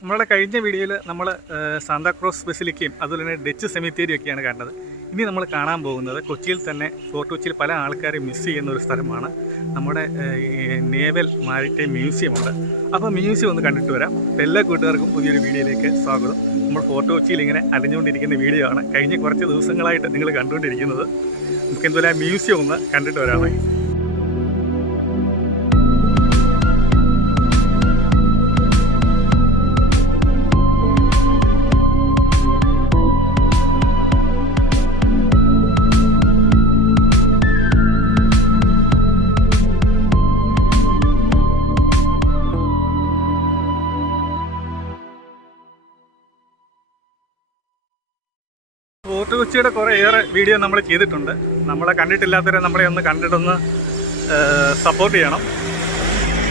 നമ്മളുടെ കഴിഞ്ഞ വീഡിയോയിൽ നമ്മൾ സാന്താക്രോസ് ബസിലിക്കയും അതുപോലെ തന്നെ ഡച്ച് സെമിത്തേരിയൊക്കെയാണ് കണ്ടത്. ഇനി നമ്മൾ കാണാൻ പോകുന്നത് കൊച്ചിയിൽ തന്നെ ഫോർട്ട് കൊച്ചിയിൽ പല ആൾക്കാരെ മിസ് ചെയ്യുന്ന ഒരു സ്ഥലമാണ്. നമ്മുടെ നേവൽ മാരിടൈം മ്യൂസിയം ഉണ്ട്. അപ്പോൾ മ്യൂസിയം ഒന്ന് കണ്ടിട്ട് വരാം. എല്ലാ കൂട്ടുകാർക്കും പുതിയൊരു വീഡിയോയിലേക്ക് സ്വാഗതം. നമ്മൾ ഫോർട്ട് കൊച്ചിയിൽ ഇങ്ങനെ അലഞ്ഞുകൊണ്ടിരിക്കുന്ന വീഡിയോ ആണ് കഴിഞ്ഞ കുറച്ച് ദിവസങ്ങളായിട്ട് നിങ്ങൾ കണ്ടുകൊണ്ടിരിക്കുന്നത്. നമുക്ക് എന്തുപോലെ ആ മ്യൂസിയം ഒന്ന് കണ്ടിട്ട് വരാമേ. ഫോർട്ട് കൊച്ചിയുടെ കുറേയേറെ വീഡിയോ നമ്മൾ ചെയ്തിട്ടുണ്ട്. നമ്മളെ കണ്ടിട്ടില്ലാത്തവരെ നമ്മളെ ഒന്ന് കണ്ടിട്ടൊന്ന് സപ്പോർട്ട് ചെയ്യണം.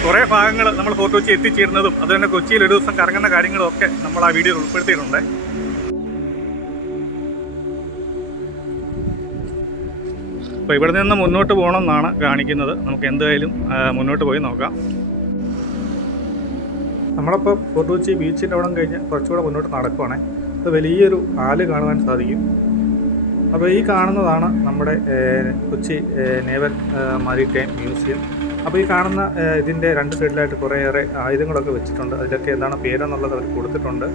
കുറേ ഭാഗങ്ങൾ നമ്മൾ ഫോർട്ട് കൊച്ചി എത്തിച്ചേരുന്നതും അതുതന്നെ കൊച്ചിയിൽ ഒരു ദിവസം കറങ്ങുന്ന കാര്യങ്ങളും ഒക്കെ നമ്മൾ ആ വീഡിയോയിൽ ഉൾപ്പെടുത്തിയിട്ടുണ്ട്. അപ്പോൾ ഇവിടെ നിന്ന് മുന്നോട്ട് പോകണമെന്നാണ് കാണിക്കുന്നത്. നമുക്ക് എന്തായാലും മുന്നോട്ട് പോയി നോക്കാം. നമ്മളിപ്പോൾ ഫോർട്ട് കൊച്ചി ബീച്ചിൻ്റെ അവിടെ കഴിഞ്ഞ് കുറച്ചുകൂടെ മുന്നോട്ട് നടക്കുവാണേ. അത് വലിയൊരു ആല് കാണുവാൻ സാധിക്കും. അപ്പോൾ ഈ കാണുന്നതാണ് നമ്മുടെ കൊച്ചി നേവൽ മാരിടൈം മ്യൂസിയം. അപ്പോൾ ഈ കാണുന്ന ഇതിൻ്റെ രണ്ട് സൈഡിലായിട്ട് കുറേയേറെ ആയുധങ്ങളൊക്കെ വെച്ചിട്ടുണ്ട്. അതിലൊക്കെ എന്താണ് പേരെന്നുള്ളത് അവർ കൊടുത്തിട്ടുണ്ട്.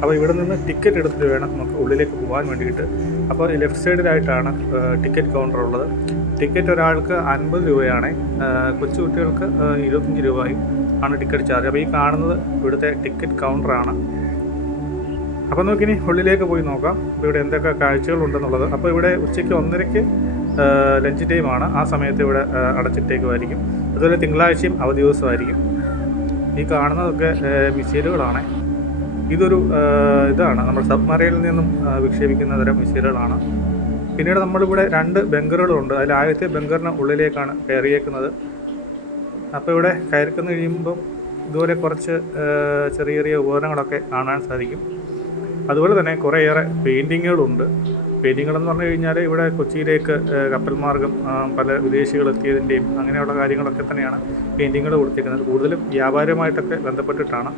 അപ്പോൾ ഇവിടെ നിന്ന് ടിക്കറ്റ് എടുത്തിട്ട് വേണം നമുക്ക് ഉള്ളിലേക്ക് പോകാൻ വേണ്ടിയിട്ട്. അപ്പോൾ ലെഫ്റ്റ് സൈഡിലായിട്ടാണ് ടിക്കറ്റ് കൗണ്ടർ ഉള്ളത്. ടിക്കറ്റ് ഒരാൾക്ക് 50 രൂപയാണ്. കൊച്ചു കുട്ടികൾക്ക് 25 രൂപയും ആണ് ടിക്കറ്റ് ചാർജ്. അപ്പോൾ ഈ കാണുന്നത് ഇവിടുത്തെ ടിക്കറ്റ് കൗണ്ടറാണ്. അപ്പോൾ നമുക്കിനി ഉള്ളിലേക്ക് പോയി നോക്കാം ഇവിടെ എന്തൊക്കെ കാഴ്ചകളുണ്ടെന്നുള്ളത്. അപ്പോൾ ഇവിടെ ഉച്ചയ്ക്ക് 1:30 ലഞ്ച് ടൈമാണ്. ആ സമയത്ത് ഇവിടെ അടച്ചിട്ടേക്കുമായിരിക്കും. അതുപോലെ തിങ്കളാഴ്ചയും അവധി ദിവസമായിരിക്കും. ഈ കാണുന്നതൊക്കെ മിസൈലുകളാണ്. ഇതൊരു ഇതാണ് നമ്മുടെ സബ്മറൈനിൽ നിന്നും വിക്ഷേപിക്കുന്ന തരം മിസൈലുകളാണ്. പിന്നീട് നമ്മളിവിടെ 2 ബങ്കറുകളുണ്ട്. അതിൽ ആദ്യത്തെ ബങ്കറിന് ഉള്ളിലേക്കാണ് കയറിയേക്കുന്നത്. അപ്പോൾ ഇവിടെ കയറിക്കുന്ന കഴിയുമ്പം ഇതുപോലെ കുറച്ച് ചെറിയ ചെറിയ ഉപകരണങ്ങളൊക്കെ കാണാൻ സാധിക്കും. അതുപോലെ തന്നെ കുറേയേറെ പെയിൻറ്റിങ്ങുകളുണ്ട്. പെയിൻറ്റിങ്ങുകളെന്ന് പറഞ്ഞു കഴിഞ്ഞാൽ ഇവിടെ കൊച്ചിയിലേക്ക് കപ്പൽ മാർഗം പല വിദേശികൾ എത്തിയതിൻ്റെയും അങ്ങനെയുള്ള കാര്യങ്ങളൊക്കെ തന്നെയാണ് പെയിൻറ്റിങ്ങുകൾ കൊടുത്തിരിക്കുന്നത്. കൂടുതലും വ്യാപാരമായിട്ടൊക്കെ ബന്ധപ്പെട്ടിട്ടാണ്.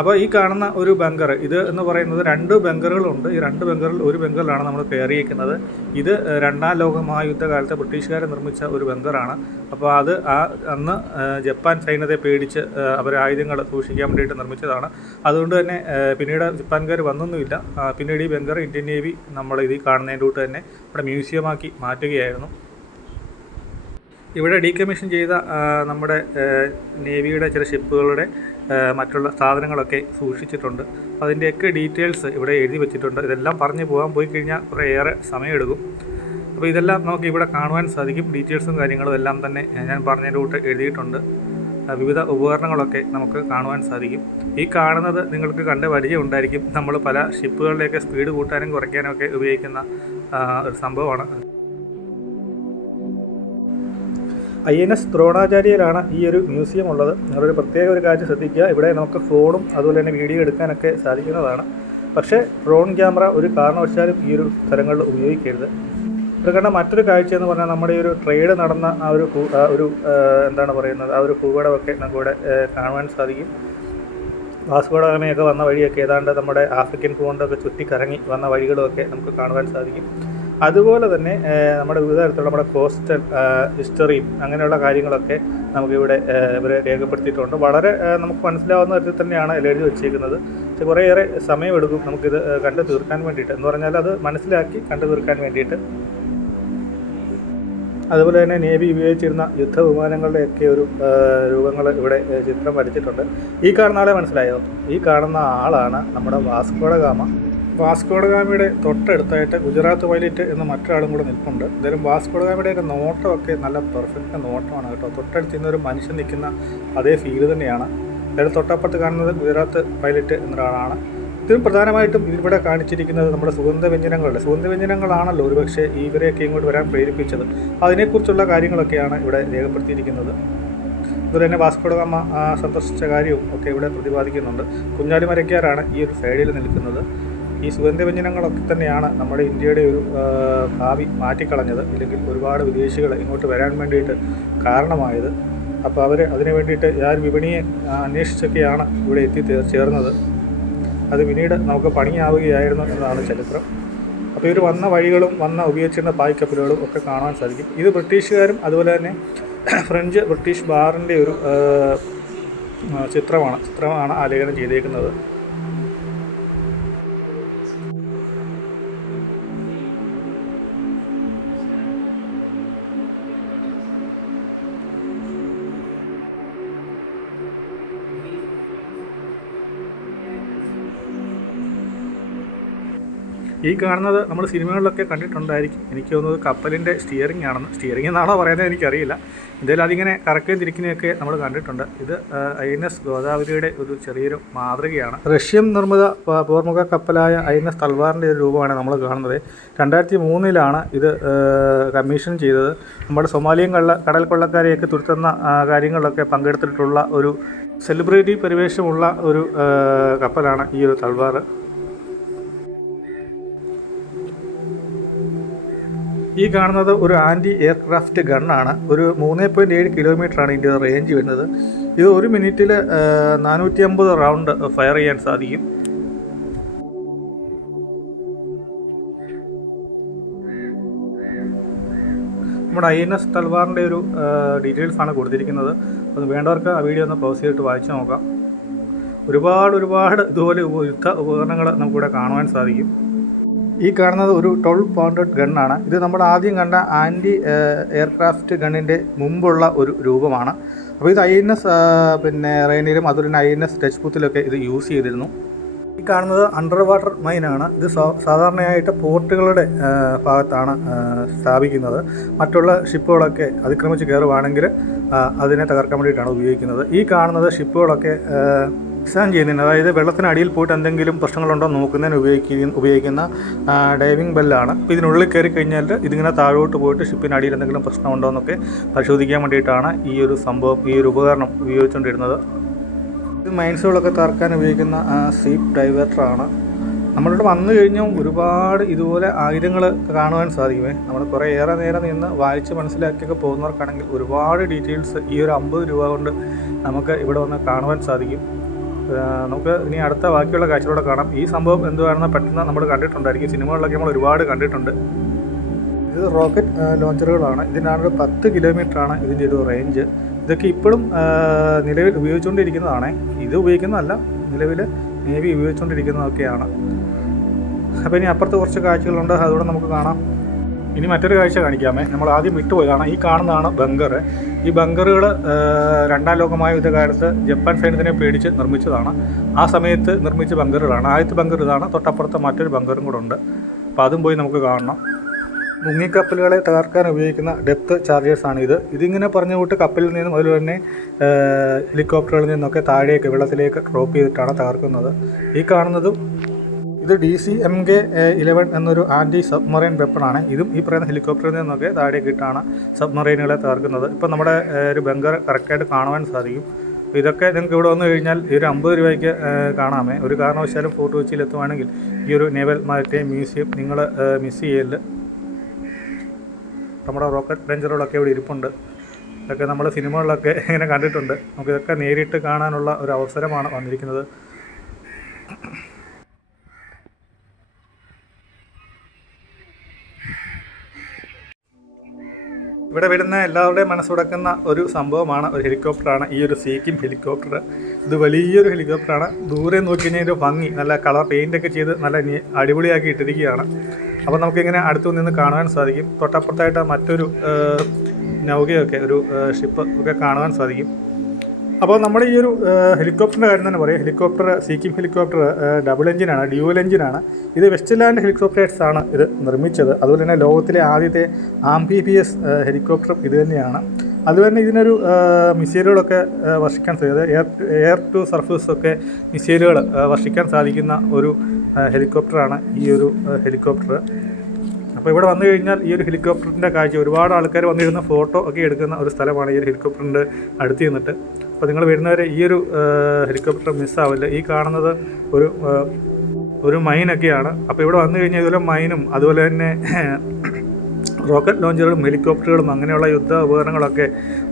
അപ്പോൾ ഈ കാണുന്ന ഒരു ബങ്കർ ഇത് എന്ന് പറയുന്നത് 2 ബങ്കറുകളുണ്ട്. ഈ 2 ബങ്കറിൽ ഒരു ബങ്കറിലാണ് നമ്മൾ കയറിയിരിക്കുന്നത്. ഇത് 2ാം ലോക മഹായുദ്ധകാലത്ത് ബ്രിട്ടീഷുകാരെ നിർമ്മിച്ച ഒരു ബങ്കറാണ്. അപ്പോൾ അത് അന്ന് ജപ്പാൻ സൈന്യത്തെ പേടിച്ച് അവർ ആയുധങ്ങൾ സൂക്ഷിക്കാൻ വേണ്ടിയിട്ട് നിർമ്മിച്ചതാണ്. അതുകൊണ്ട് തന്നെ പിന്നീട് ജപ്പാൻകാർ വന്നൊന്നുമില്ല. പിന്നീട് ഈ ബങ്കർ ഇന്ത്യൻ നേവി നമ്മൾ ഇതിൽ കാണുന്നതിൻ്റെ കൂട്ട് തന്നെ ഇവിടെ മ്യൂസിയമാക്കി മാറ്റുകയായിരുന്നു. ഇവിടെ ഡീകമ്മീഷൻ ചെയ്ത നമ്മുടെ നേവിയുടെ ചില ഷിപ്പുകളുടെ മറ്റുള്ള സാധനങ്ങളൊക്കെ സൂക്ഷിച്ചിട്ടുണ്ട്. അതിൻ്റെയൊക്കെ ഡീറ്റെയിൽസ് ഇവിടെ എഴുതി വെച്ചിട്ടുണ്ട്. ഇതെല്ലാം പറഞ്ഞു പോയി കഴിഞ്ഞാൽ കുറേയേറെ സമയമെടുക്കും. അപ്പോൾ ഇതെല്ലാം നമുക്ക് ഇവിടെ കാണുവാൻ സാധിക്കും. ഡീറ്റെയിൽസും കാര്യങ്ങളും എല്ലാം തന്നെ ഞാൻ പറഞ്ഞതിൻ്റെ കൂട്ട് എഴുതിയിട്ടുണ്ട്. വിവിധ ഉപകരണങ്ങളൊക്കെ നമുക്ക് കാണുവാൻ സാധിക്കും. ഈ കാണുന്നത് നിങ്ങൾക്ക് കണ്ട് പരിചയം ഉണ്ടായിരിക്കും. നമ്മൾ പല ഷിപ്പുകളിലേക്ക് സ്പീഡ് കൂട്ടാനും കുറയ്ക്കാനും ഒക്കെ ഉപയോഗിക്കുന്ന ഒരു സംഭവമാണ്. INS ദ്രോണാചാര്യയിലാണ് ഈ ഒരു മ്യൂസിയം ഉള്ളത്. നിങ്ങളൊരു പ്രത്യേക ഒരു കാര്യം ശ്രദ്ധിക്കുക. ഇവിടെ നമുക്ക് ഫോണും അതുപോലെ തന്നെ വീഡിയോ എടുക്കാനൊക്കെ സാധിക്കുന്നതാണ്. പക്ഷേ ഡ്രോൺ ക്യാമറ ഒരു കാരണവശാലും ഈ ഒരു സ്ഥലങ്ങളിൽ ഉപയോഗിക്കരുത്. ഇത് കണ്ട മറ്റൊരു കാഴ്ച എന്ന് പറഞ്ഞാൽ നമ്മുടെ ഈ ഒരു ട്രേഡ് നടന്ന ആ ഒരു എന്താണ് പറയുന്നത് ആ ഒരു ഭൂപടമൊക്കെ നമുക്കിവിടെ കാണുവാൻ സാധിക്കും. വാസ്കോ ഡ ഗാമയൊക്കെ വന്ന വഴിയൊക്കെ ഏതാണ്ട് നമ്മുടെ ആഫ്രിക്കൻ ഭൂഖണ്ഡമൊക്കെ ചുറ്റിക്കറങ്ങി വന്ന വഴികളുമൊക്കെ നമുക്ക് കാണുവാൻ സാധിക്കും. അതുപോലെ തന്നെ നമ്മുടെ വിവിധ തരത്തിലുള്ള നമ്മുടെ കോസ്റ്റൽ ഹിസ്റ്ററിയും അങ്ങനെയുള്ള കാര്യങ്ങളൊക്കെ നമുക്കിവിടെ ഇവരെ രേഖപ്പെടുത്തിയിട്ടുണ്ട്. വളരെ നമുക്ക് മനസ്സിലാവുന്ന തരത്തിൽ തന്നെയാണ് ഇതിൽ എഴുതി വെച്ചിരിക്കുന്നത്. പക്ഷേ കുറേയേറെ സമയമെടുക്കും നമുക്കിത് കണ്ടു തീർക്കാൻ വേണ്ടിയിട്ട്. എന്ന് പറഞ്ഞാൽ അത് മനസ്സിലാക്കി കണ്ടു തീർക്കാൻ വേണ്ടിയിട്ട്. അതുപോലെ തന്നെ നേവി ഉപയോഗിച്ചിരുന്ന യുദ്ധവിമാനങ്ങളുടെയൊക്കെ ഒരു രൂപങ്ങൾ ഇവിടെ ചിത്രം വരച്ചിട്ടുണ്ട്. ഈ കാണുന്ന ആളെ മനസ്സിലായോ? ഈ കാണുന്ന ആളാണ് നമ്മുടെ Vasco da Gama. Vasco da ഗാമയുടെ തൊട്ടടുത്തായിട്ട് ഗുജറാത്ത് പൈലറ്റ് എന്ന മറ്റൊരാളും കൂടെ നിൽപ്പുണ്ട്. എന്തായാലും വാസ്കോ ഡ ഗാമയുടെയൊക്കെ നോട്ടമൊക്കെ നല്ല പെർഫെക്റ്റ് നോട്ടമാണ് കേട്ടോ. തൊട്ടടുത്ത് നിന്നൊരു മനുഷ്യൻ നിൽക്കുന്ന അതേ ഫീല് തന്നെയാണ്. എന്തായാലും തൊട്ടപ്പുറത്ത് കാണുന്നത് ഗുജറാത്ത് പൈലറ്റ് എന്നൊരാളാണ്. ഇതിലും പ്രധാനമായിട്ടും ഇവിടെ കാണിച്ചിരിക്കുന്നത് നമ്മുടെ സുഗന്ധവ്യഞ്ജനങ്ങളാണല്ലോ ഒരുപക്ഷെ ഇവരെയൊക്കെ ഇങ്ങോട്ട് വരാൻ പ്രേരിപ്പിച്ചത്. അതിനെക്കുറിച്ചുള്ള കാര്യങ്ങളൊക്കെയാണ് ഇവിടെ രേഖപ്പെടുത്തിയിരിക്കുന്നത്. അതുപോലെ തന്നെ വാസ്കോ ഡ ഗാമ സന്ദർശിച്ച കാര്യവും ഒക്കെ ഇവിടെ പ്രതിപാദിക്കുന്നുണ്ട്. കുഞ്ഞാലിമരയ്ക്കാരാണ് ഈ ഒരു സൈഡിൽ നിൽക്കുന്നത്. ഈ സുഗന്ധവ്യഞ്ജനങ്ങളൊക്കെ തന്നെയാണ് നമ്മുടെ ഇന്ത്യയുടെ ഒരു ഭാവി മാറ്റിക്കളഞ്ഞത്. ഇല്ലെങ്കിൽ ഒരുപാട് വിദേശികൾ ഇങ്ങോട്ട് വരാൻ വേണ്ടിയിട്ട് കാരണമായത്. അപ്പോൾ അവർ അതിന് വേണ്ടിയിട്ട് വിപണിയെ അന്വേഷിച്ചൊക്കെയാണ് ഇവിടെ ചേർന്നത്. അത് പിന്നീട് നമുക്ക് പണിയാവുകയായിരുന്നു എന്നതാണ് ചരിത്രം. അപ്പോൾ ഇവർ വന്ന വഴികളും ഉപയോഗിച്ചിരുന്ന പായ്ക്കപ്പലുകളും ഒക്കെ കാണാൻ സാധിക്കും. ഇത് ബ്രിട്ടീഷുകാരും അതുപോലെ തന്നെ ഫ്രഞ്ച് ബ്രിട്ടീഷ് ബാറിൻ്റെ ഒരു ചിത്രമാണ് ആലേഖനം ചെയ്തേക്കുന്നത്. ഈ കാണുന്നത് നമ്മൾ സിനിമകളിലൊക്കെ കണ്ടിട്ടുണ്ടായിരിക്കും. എനിക്ക് തോന്നുന്നത് കപ്പലിൻ്റെ സ്റ്റിയറിംഗ് എന്നാണോ പറയുന്നത് എനിക്കറിയില്ല. എന്തായാലും അതിങ്ങനെ കറക്കുകയും തിരിക്കുന്നതൊക്കെ നമ്മൾ കണ്ടിട്ടുണ്ട്. ഇത് INS ഗോദാവരിയുടെ ഒരു ചെറിയൊരു മാതൃകയാണ്. റഷ്യൻ നിർമ്മിത പോർമുഖ കപ്പലായ INS തൽവാറിൻ്റെ ഒരു രൂപമാണ് നമ്മൾ കാണുന്നത്. 2003 ഇത് കമ്മീഷൻ ചെയ്തത്. നമ്മുടെ സൊമാലിയൻ കടൽ കൊള്ളക്കാരെയൊക്കെ തുരുത്തുന്ന കാര്യങ്ങളിലൊക്കെ പങ്കെടുത്തിട്ടുള്ള ഒരു സെലിബ്രിറ്റി പരിവേഷമുള്ള ഒരു കപ്പലാണ് ഈ ഒരു തൽവാർ. ഈ കാണുന്നത് ഒരു ആൻറ്റി എയർക്രാഫ്റ്റ് ഗണ്ണാണ്. ഒരു 3.7 കിലോമീറ്ററാണ് ഇതിൻ്റെ റേഞ്ച് വരുന്നത്. ഇത് 1 മിനിറ്റിൽ 450 റൗണ്ട് ഫയർ ചെയ്യാൻ സാധിക്കും. നമ്മുടെ INS തൽവാറിൻ്റെ ഒരു ഡീറ്റെയിൽസാണ് കൊടുത്തിരിക്കുന്നത്. അത് വേണ്ടവർക്ക് ആ വീഡിയോ ഒന്ന് പൗസ് ചെയ്തിട്ട് വായിച്ച് നോക്കാം. ഒരുപാട് ഇതുപോലെ യുദ്ധ ഉപകരണങ്ങൾ നമുക്കിവിടെ കാണുവാൻ സാധിക്കും. ഈ കാണുന്നത് ഒരു 12 പൗണ്ടഡ് ഗണ്ണാണ്. ഇത് നമ്മൾ ആദ്യം കണ്ട ആൻറ്റി എയർക്രാഫ്റ്റ് ഗണ്ണിൻ്റെ മുമ്പുള്ള ഒരു രൂപമാണ്. അപ്പോൾ ഇത് INS റെയ്നിലും അതുപോലെ തന്നെ INS രജ്പുത്തിലൊക്കെ ഇത് യൂസ് ചെയ്തിരുന്നു. ഈ കാണുന്നത് അണ്ടർ വാട്ടർ മൈനാണ്. ഇത് സാധാരണയായിട്ട് പോർട്ടുകളുടെ ഭാഗത്താണ് സ്ഥാപിക്കുന്നത്. മറ്റുള്ള ഷിപ്പുകളൊക്കെ അതിക്രമിച്ച് കയറുവാണെങ്കിൽ അതിനെ തകർക്കാൻ വേണ്ടിയിട്ടാണ് ഉപയോഗിക്കുന്നത്. ഈ കാണുന്നത് ഷിപ്പുകളൊക്കെ എക്സാം ചെയ്യുന്നതിന്, അതായത് വെള്ളത്തിനടിയിൽ പോയിട്ട് എന്തെങ്കിലും പ്രശ്നങ്ങളുണ്ടോ നോക്കുന്നതിന് ഉപയോഗിക്കുന്ന ഡൈവിംഗ് ബെല്ലാണ്. അപ്പോൾ ഇതിനുള്ളിൽ കയറി കഴിഞ്ഞാൽ ഇതിങ്ങനെ താഴോട്ട് പോയിട്ട് ഷിപ്പിനടിയിൽ എന്തെങ്കിലും പ്രശ്നമുണ്ടോ എന്നൊക്കെ പരിശോധിക്കാൻ വേണ്ടിയിട്ടാണ് ഈ ഒരു ഉപകരണം ഉപയോഗിച്ചുകൊണ്ടിരുന്നത്. ഇത് മൈൻസുകളൊക്കെ തകർക്കാൻ ഉപയോഗിക്കുന്ന സീപ്പ് ഡൈവേർട്ടറാണ്. നമ്മളിവിടെ വന്നു കഴിഞ്ഞാൽ ഒരുപാട് ഇതുപോലെ ആയുധങ്ങൾ കാണുവാൻ സാധിക്കുമേ. നമ്മൾ കുറേ ഏറെ നേരം നിന്ന് വായിച്ച് മനസ്സിലാക്കിയൊക്കെ പോകുന്നവർക്കാണെങ്കിൽ ഒരുപാട് ഡീറ്റെയിൽസ് ഈ ഒരു 50 രൂപ കൊണ്ട് നമുക്ക് ഇവിടെ വന്ന് കാണുവാൻ സാധിക്കും. നമുക്ക് ഇനി അടുത്ത ബാക്കിയുള്ള കാഴ്ചകളോടെ കാണാം. ഈ സംഭവം എന്തുവാണെന്ന് പെട്ടെന്ന് നമ്മൾ കണ്ടിട്ടുണ്ടായിരിക്കും. സിനിമകളിലൊക്കെ നമ്മൾ ഒരുപാട് കണ്ടിട്ടുണ്ട്. ഇത് റോക്കറ്റ് ലോഞ്ചറുകളാണ്. ഇതിനാണ് 10 കിലോമീറ്ററാണ് ഇതിൻ്റെ ഒരു റേഞ്ച്. ഇതൊക്കെ ഇപ്പോഴും നിലവിൽ ഉപയോഗിച്ചുകൊണ്ടിരിക്കുന്നതാണ്. ഇത് ഉപയോഗിക്കുന്നതല്ല, നിലവിൽ നേവി ഉപയോഗിച്ചുകൊണ്ടിരിക്കുന്നതൊക്കെയാണ്. അപ്പോൾ ഇനി അപ്പുറത്ത് കുറച്ച് കാഴ്ചകളുണ്ട്, അതുകൂടെ നമുക്ക് കാണാം. ഇനി മറ്റൊരു കാഴ്ച കാണിക്കാമേ. നമ്മൾ ആദ്യം വിട്ടുപോയതാണ്. ഈ കാണുന്നതാണ് ബങ്കർ. ഈ ബങ്കറുകൾ 2ാം ലോകമായ യുദ്ധകാലത്ത് ജപ്പാൻ സൈന്യത്തിനെ പേടിച്ച് നിർമ്മിച്ചതാണ്. ആ സമയത്ത് നിർമ്മിച്ച ബങ്കറുകളാണ്. ആദ്യത്തെ ബങ്കർ ഇതാണ്. തൊട്ടപ്പുറത്ത് മറ്റൊരു ബങ്കറും കൂടെ ഉണ്ട്. അപ്പോൾ അതും പോയി നമുക്ക് കാണണം. മുങ്ങിക്കപ്പലുകളെ തകർക്കാൻ ഉപയോഗിക്കുന്ന ഡെപ്ത് ചാർജേഴ്സാണ് ഇത്. ഇതിങ്ങനെ പറഞ്ഞു വിട്ട് കപ്പലിൽ നിന്നും അതുപോലെ തന്നെ ഹെലികോപ്റ്ററുകളിൽ നിന്നൊക്കെ താഴേക്ക് വെള്ളത്തിലേക്ക് ഡ്രോപ്പ് ചെയ്തിട്ടാണ് തകർക്കുന്നത്. ഈ കാണുന്നതും ഇത് DCMK-11 എന്നൊരു ആൻറ്റി സബ്മറൈൻ വെപ്പണാണ്. ഇതും ഈ പറയുന്ന ഹെലികോപ്റ്ററിൽ നിന്നൊക്കെ താഴേക്ക് ഇട്ടാണ് സബ്മറൈനുകളെ തകർക്കുന്നത്. ഇപ്പം നമ്മുടെ ഒരു ബങ്കർ കറക്റ്റായിട്ട് കാണുവാൻ സാധിക്കും. ഇതൊക്കെ നിങ്ങൾക്ക് ഇവിടെ വന്നു കഴിഞ്ഞാൽ ഈ ഒരു 50 രൂപയ്ക്ക് കാണാമേ. ഒരു കാരണവശാലും ഫോർട്ട് കൊച്ചിയിൽ എത്തുവാണെങ്കിൽ ഈ ഒരു നേവൽ മാരിടൈം മ്യൂസിയം നിങ്ങൾ മിസ് ചെയ്യല്. നമ്മുടെ റോക്കറ്റ് ലോഞ്ചറുകളൊക്കെ ഇവിടെ ഇരിപ്പുണ്ട്. ഇതൊക്കെ നമ്മൾ സിനിമകളിലൊക്കെ ഇങ്ങനെ കണ്ടിട്ടുണ്ട്. നമുക്കിതൊക്കെ നേരിട്ട് കാണാനുള്ള ഒരു അവസരമാണ് വന്നിരിക്കുന്നത്. ഇവിടെ വരുന്ന എല്ലാവരുടെയും മനസ്സുടക്കുന്ന ഒരു സംഭവമാണ്, ഒരു ഹെലികോപ്റ്ററാണ് ഈ ഒരു സീക്കിം ഹെലികോപ്റ്റർ. ഇത് വലിയൊരു ഹെലികോപ്റ്ററാണ്. ദൂരെ നോക്കി കഴിഞ്ഞാൽ ഒരു ഭംഗി, നല്ല കളർ പെയിൻ്റൊക്കെ ചെയ്ത് നല്ല അടിപൊളിയാക്കി ഇട്ടിരിക്കുകയാണ്. അപ്പോൾ നമുക്കിങ്ങനെ അടുത്തു നിന്ന് കാണുവാൻ സാധിക്കും. തൊട്ടപ്പുറത്തായിട്ട് മറ്റൊരു നൗകയൊക്കെ, ഒരു ഷിപ്പ് ഒക്കെ കാണുവാൻ സാധിക്കും. അപ്പോൾ നമ്മുടെ ഈ ഒരു ഹെലികോപ്റ്ററിൻ്റെ കാര്യം തന്നെ പറയാം. ഹെലികോപ്റ്റർ സീക്കിം ഹെലികോപ്റ്റർ ഡബിൾ എഞ്ചിനാണ്, ഡ്യുവൽ എഞ്ചിനാണ്. ഇത് വെസ്റ്റ്ലാൻഡ് ഹെലികോപ്റ്റേഴ്സ് ആണ് ഇത് നിർമ്മിച്ചത്. അതുപോലെ തന്നെ ലോകത്തിലെ ആദ്യത്തെ ആംഫീബിയസ് ഹെലികോപ്റ്ററും ഇത് തന്നെയാണ്. അതുപോലെ തന്നെ ഇതിനൊരു മിസൈലുകളൊക്കെ വർഷിക്കാൻ സാധിക്കും. എയർ ടു സർഫേസ് ഒക്കെ മിസൈലുകൾ വർഷിക്കാൻ സാധിക്കുന്ന ഒരു ഹെലികോപ്റ്ററാണ് ഈ ഒരു ഹെലികോപ്റ്റർ. അപ്പോൾ ഇവിടെ വന്നു കഴിഞ്ഞാൽ ഈ ഒരു ഹെലികോപ്റ്ററിൻ്റെ കാഴ്ച, ഒരുപാട് ആൾക്കാർ വന്നിരുന്ന ഫോട്ടോ ഒക്കെ എടുക്കുന്ന ഒരു സ്ഥലമാണ് ഈ ഒരു ഹെലികോപ്റ്ററിൻ്റെ അടുത്ത് നിന്നിട്ട്. അപ്പോൾ നിങ്ങൾ വരുന്നവരെ ഈ ഒരു ഹെലികോപ്റ്റർ മിസ്സാവില്ല. ഈ കാണുന്നത് ഒരു മൈനൊക്കെയാണ്. അപ്പോൾ ഇവിടെ വന്നു കഴിഞ്ഞാൽ ഇതുപോലെ മൈനും അതുപോലെ തന്നെ റോക്കറ്റ് ലോഞ്ചറുകളും ഹെലികോപ്റ്ററുകളും അങ്ങനെയുള്ള യുദ്ധ ഉപകരണങ്ങളൊക്കെ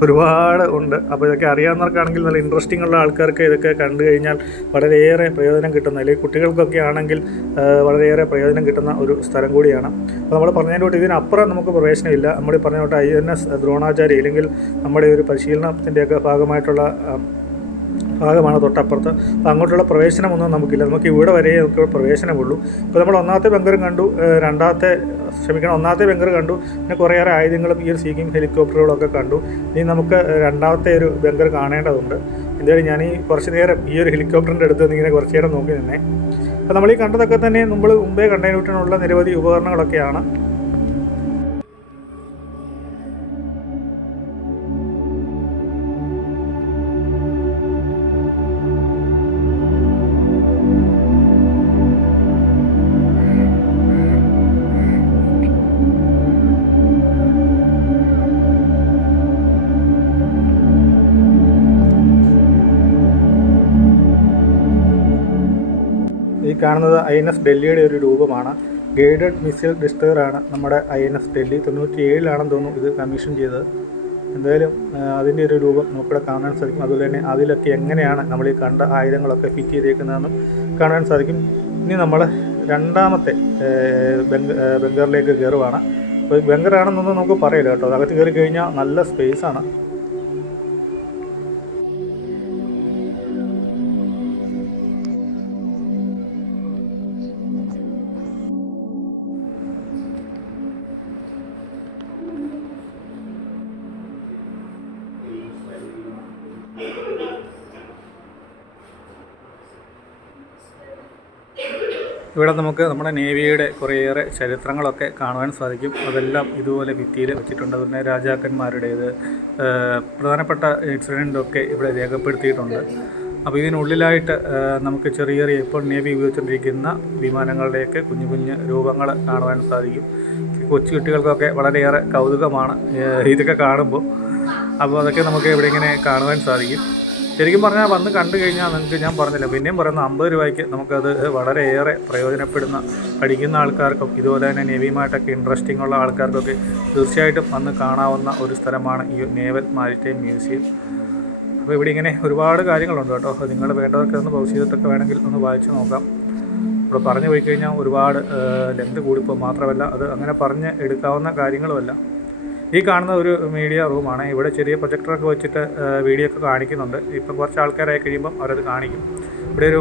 ഒരുപാട് ഉണ്ട്. അപ്പോൾ ഇതൊക്കെ അറിയാവുന്നവർക്കാണെങ്കിൽ നല്ല ഇൻട്രസ്റ്റിംഗ് ഉള്ള ആൾക്കാർക്ക് ഇതൊക്കെ കണ്ടു കഴിഞ്ഞാൽ വളരെയേറെ പ്രയോജനം കിട്ടുന്ന, അല്ലെങ്കിൽ കുട്ടികൾക്കൊക്കെ ആണെങ്കിൽ വളരെയേറെ പ്രയോജനം കിട്ടുന്ന ഒരു സ്ഥലം കൂടിയാണ്. അപ്പോൾ നമ്മൾ പറഞ്ഞതിനോട്ട് ഇതിനപ്പുറം നമുക്ക് പ്രവേശനമില്ല. നമ്മൾ പറഞ്ഞോട്ട് INS ദ്രോണാചാരി അല്ലെങ്കിൽ നമ്മുടെ ഒരു പരിശീലനത്തിൻ്റെയൊക്കെ ഭാഗമാണ് തൊട്ടപ്പുറത്ത്. അപ്പോൾ അങ്ങോട്ടുള്ള പ്രവേശനമൊന്നും നമുക്കില്ല. നമുക്ക് ഇവിടെ വരെ നമുക്ക് പ്രവേശനമുള്ളൂ. ഇപ്പോൾ നമ്മൾ ഒന്നാമത്തെ ബങ്കറും കണ്ടു, ഒന്നാമത്തെ ബങ്കർ കണ്ടു, പിന്നെ കുറേയേറെ ആയുധങ്ങളും ഈ ഒരു സീക്കിംഗ് ഹെലികോപ്റ്ററുകളൊക്കെ കണ്ടു. ഇനി നമുക്ക് രണ്ടാമത്തെ ഒരു ബങ്കർ കാണേണ്ടതുണ്ട്. എന്തായാലും ഞാൻ കുറച്ച് നേരം ഈ ഒരു ഹെലികോപ്റ്ററിൻ്റെ അടുത്ത് ഇങ്ങനെ കുറച്ച് നേരം നോക്കി നിന്നേ. അപ്പോൾ നമ്മൾ ഈ കണ്ടതൊക്കെ തന്നെ മുമ്പേ കണ്ടതിനുള്ള നിരവധി ഉപകരണങ്ങളൊക്കെയാണ്. ഈ കാണുന്നത് INS ഡൽഹിയുടെ ഒരു രൂപമാണ്. ഗൈഡഡ് മിസൈൽ ഡിസ്ട്രോയറാണ് നമ്മുടെ INS ഡൽഹി. 97-ലാണെന്ന് തോന്നുന്നു ഇത് കമ്മീഷൻ ചെയ്തത്. എന്തായാലും അതിൻ്റെ ഒരു രൂപം നമുക്കിവിടെ കാണാൻ സാധിക്കും. അതുപോലെ തന്നെ അതിലൊക്കെ എങ്ങനെയാണ് നമ്മൾ ഈ കണ്ട ആയുധങ്ങളൊക്കെ ഫിറ്റ് ചെയ്തേക്കുന്നതെന്ന് കാണാൻ സാധിക്കും. ഇനി നമ്മൾ രണ്ടാമത്തെ ബങ്കറിലേക്ക് കയറുവാണ്. അപ്പോൾ ബങ്കറാണെന്നൊന്നും നമുക്ക് പറയില്ല കേട്ടോ. അകത്ത് കയറി കഴിഞ്ഞാൽ നല്ല സ്പേസാണ്. ഇവിടെ നമുക്ക് നമ്മുടെ നേവിയുടെ കുറേയേറെ ചരിത്രങ്ങളൊക്കെ കാണുവാൻ സാധിക്കും. അതെല്ലാം ഇതുപോലെ ഭിത്തിയിൽ വെച്ചിട്ടുണ്ട്. അതുപോലെ രാജാക്കന്മാരുടേത്, പ്രധാനപ്പെട്ട ഇൻസിഡൻ്റൊക്കെ ഇവിടെ രേഖപ്പെടുത്തിയിട്ടുണ്ട്. അപ്പോൾ ഇതിനുള്ളിലായിട്ട് നമുക്ക് ചെറിയ ഇപ്പോൾ നേവി ഉപയോഗിച്ചുകൊണ്ടിരിക്കുന്ന വിമാനങ്ങളുടെയൊക്കെ കുഞ്ഞു കുഞ്ഞു രൂപങ്ങൾ കാണുവാൻ സാധിക്കും. കൊച്ചു കുട്ടികൾക്കൊക്കെ വളരെയേറെ കൗതുകമാണ് ഇതൊക്കെ കാണുമ്പോൾ. അപ്പോൾ അതൊക്കെ നമുക്ക് ഇവിടെ ഇങ്ങനെ കാണുവാൻ സാധിക്കും. ശരിക്കും പറഞ്ഞാൽ വന്ന് കണ്ടു കഴിഞ്ഞാൽ നിങ്ങൾക്ക് ഞാൻ പറഞ്ഞില്ല, പിന്നെയും പറയുന്ന 50 രൂപയ്ക്ക് നമുക്കത് വളരെയേറെ പ്രയോജനപ്പെടുന്ന, പഠിക്കുന്ന ആൾക്കാർക്കും ഇതുപോലെ തന്നെ നേവിയുമായിട്ടൊക്കെ ഇൻട്രസ്റ്റിംഗ് ഉള്ള ആൾക്കാർക്കൊക്കെ തീർച്ചയായിട്ടും വന്ന് കാണാവുന്ന ഒരു സ്ഥലമാണ് ഈ നേവൽ മാരിടൈം മ്യൂസിയം. അപ്പോൾ ഇവിടെ ഇങ്ങനെ ഒരുപാട് കാര്യങ്ങളുണ്ട് കേട്ടോ. നിങ്ങൾ വേണ്ടവർക്ക് ഒന്ന് പൗസ് ചെയ്തിട്ടൊക്കെ വേണമെങ്കിൽ ഒന്ന് വായിച്ച് നോക്കാം. ഇവിടെ പറഞ്ഞു പോയി കഴിഞ്ഞാൽ ഒരുപാട് ലെന്ത് കൂടിപ്പോൾ മാത്രമല്ല അത് അങ്ങനെ പറഞ്ഞ് എടുക്കാവുന്ന കാര്യങ്ങളുമല്ല. ഈ കാണുന്ന ഒരു മീഡിയ റൂമാണ്. ഇവിടെ ചെറിയ പ്രൊജക്ടറൊക്കെ വെച്ചിട്ട് വീഡിയോ ഒക്കെ കാണിക്കുന്നുണ്ട്. ഇപ്പം കുറച്ച് ആൾക്കാരായി കഴിയുമ്പം അവരത് കാണിക്കും. ഇവിടെ ഒരു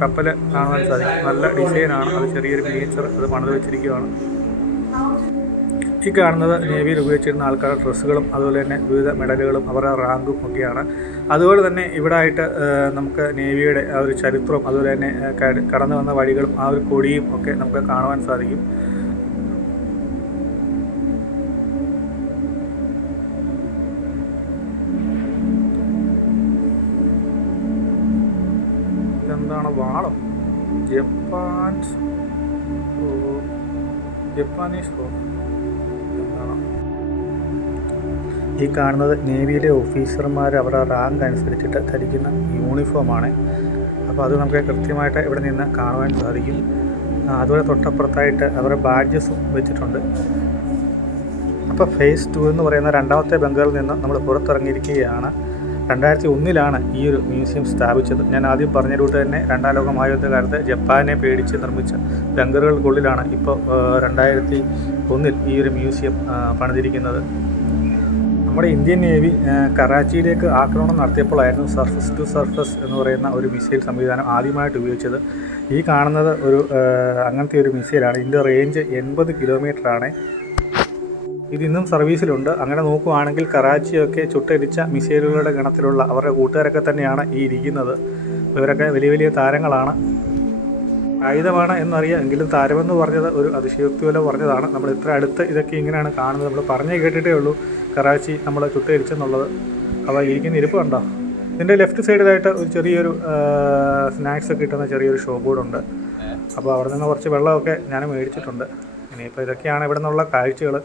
കപ്പൽ കാണാൻ സാധിക്കും. നല്ല ഡിസൈനാണ്. അത് ചെറിയൊരു മിനിയേച്ചർ അത് പണിത് വെച്ചിരിക്കുകയാണ്. ഈ കാണുന്നത് നേവിയിൽ ഉപയോഗിച്ചിരുന്ന ആൾക്കാരുടെ ഡ്രസ്സുകളും അതുപോലെ തന്നെ വിവിധ മെഡലുകളും അവരുടെ റാങ്കും ഒക്കെയാണ്. അതുപോലെ തന്നെ ഇവിടെ ആയിട്ട് നമുക്ക് നേവിയുടെ ആ ഒരു ചരിത്രവും അതുപോലെ തന്നെ കടന്നു വന്ന വഴികളും ആ ഒരു കൊടിയും ഒക്കെ നമുക്ക് കാണുവാൻ സാധിക്കും. എന്താണ് വാളം? ജപ്പാനീസ് എന്താണ് ഈ കാണുന്നത്? നേവിയിലെ ഓഫീസർമാർ അവരുടെ റാങ്ക് അനുസരിച്ചിട്ട് ധരിക്കുന്ന യൂണിഫോമാണ്. അപ്പോൾ അത് നമുക്ക് കൃത്യമായിട്ട് ഇവിടെ നിന്ന് കാണുവാൻ സാധിക്കും. അതുപോലെ തൊട്ടപ്പുറത്തായിട്ട് അവരുടെ ബാഡ്ജസും വെച്ചിട്ടുണ്ട്. അപ്പോൾ ഫേസ് 2 എന്ന് പറയുന്ന രണ്ടാമത്തെ ബങ്കറിൽ നിന്ന് നമ്മൾ പുറത്തിറങ്ങിയിരിക്കുകയാണ്. 2001-ലാണ് ഈ ഒരു മ്യൂസിയം സ്ഥാപിച്ചത്. ഞാൻ ആദ്യം പറഞ്ഞ റൂട്ട് തന്നെ 2ാം ലോക മഹായുദ്ധകാലത്ത് ജപ്പാനെ പേടിച്ച് നിർമ്മിച്ച ബങ്കറുകൾക്കുള്ളിലാണ് ഇപ്പോൾ 2001-ൽ ഈ ഒരു മ്യൂസിയം പണിതിരിക്കുന്നത്. നമ്മുടെ ഇന്ത്യൻ നേവി കറാച്ചിയിലേക്ക് ആക്രമണം നടത്തിയപ്പോഴായിരുന്നു സർഫസ് ടു സർഫസ് എന്ന് പറയുന്ന ഒരു മിസൈൽ സംവിധാനം ആദ്യമായിട്ട് ഉപയോഗിച്ചത്. ഈ കാണുന്നത് അങ്ങനത്തെ ഒരു മിസൈലാണ്. ഇതിൻ്റെ റേഞ്ച് 80 കിലോമീറ്ററാണ്. ഇതിന്നും സർവീസിലുണ്ട്. അങ്ങനെ നോക്കുകയാണെങ്കിൽ കറാച്ചിയൊക്കെ ചുട്ടരിച്ച മിസൈലുകളുടെ ഗണത്തിലുള്ള അവരുടെ കൂട്ടുകാരൊക്കെ തന്നെയാണ് ഈ ഇരിക്കുന്നത്. ഇവരൊക്കെ വലിയ വലിയ താരങ്ങളാണ്. ആയുധമാണ് എന്നറിയാം, എങ്കിലും താരമെന്ന് പറഞ്ഞത് ഒരു അതിശയോക്തി പോലെ പറഞ്ഞതാണ്. നമ്മൾ ഇത്ര അടുത്ത് ഇതൊക്കെ ഇങ്ങനെയാണ് കാണുന്നത്. നമ്മൾ പറഞ്ഞേ കേട്ടിട്ടേ ഉള്ളൂ കറാച്ചി നമ്മൾ ചുട്ടരിച്ചെന്നുള്ളത്. അപ്പോൾ ഇരിക്കുന്ന ഇരിപ്പ് കണ്ടോ? ഇതിൻ്റെ ലെഫ്റ്റ് സൈഡിലായിട്ട് ഒരു ചെറിയൊരു സ്നാക്സ് കിട്ടുന്ന ചെറിയൊരു ഷോപ്പ് കൂടെ ഉണ്ട്. അപ്പോൾ അവിടെ നിന്ന് കുറച്ച് വെള്ളമൊക്കെ ഞാൻ മേടിച്ചിട്ടുണ്ട്. ഇനിയിപ്പോൾ ഇതൊക്കെയാണ് ഇവിടെ നിന്നുള്ള കാഴ്ചകൾ.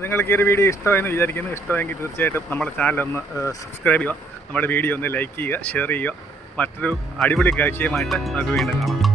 അപ്പോൾ നിങ്ങൾക്ക് ഈ ഒരു വീഡിയോ ഇഷ്ടമായെന്ന് വിചാരിക്കുന്നു. ഇഷ്ടമെങ്കിൽ തീർച്ചയായിട്ടും നമ്മുടെ ചാനലൊന്ന് സബ്സ്ക്രൈബ് ചെയ്യുക, നമ്മുടെ വീഡിയോ ഒന്ന് ലൈക്ക് ചെയ്യുക, ഷെയർ ചെയ്യുക. മറ്റൊരു അടിപൊളി കാഴ്ചയുമായിട്ട് നമുക്ക് വീണ്ടും കാണാം.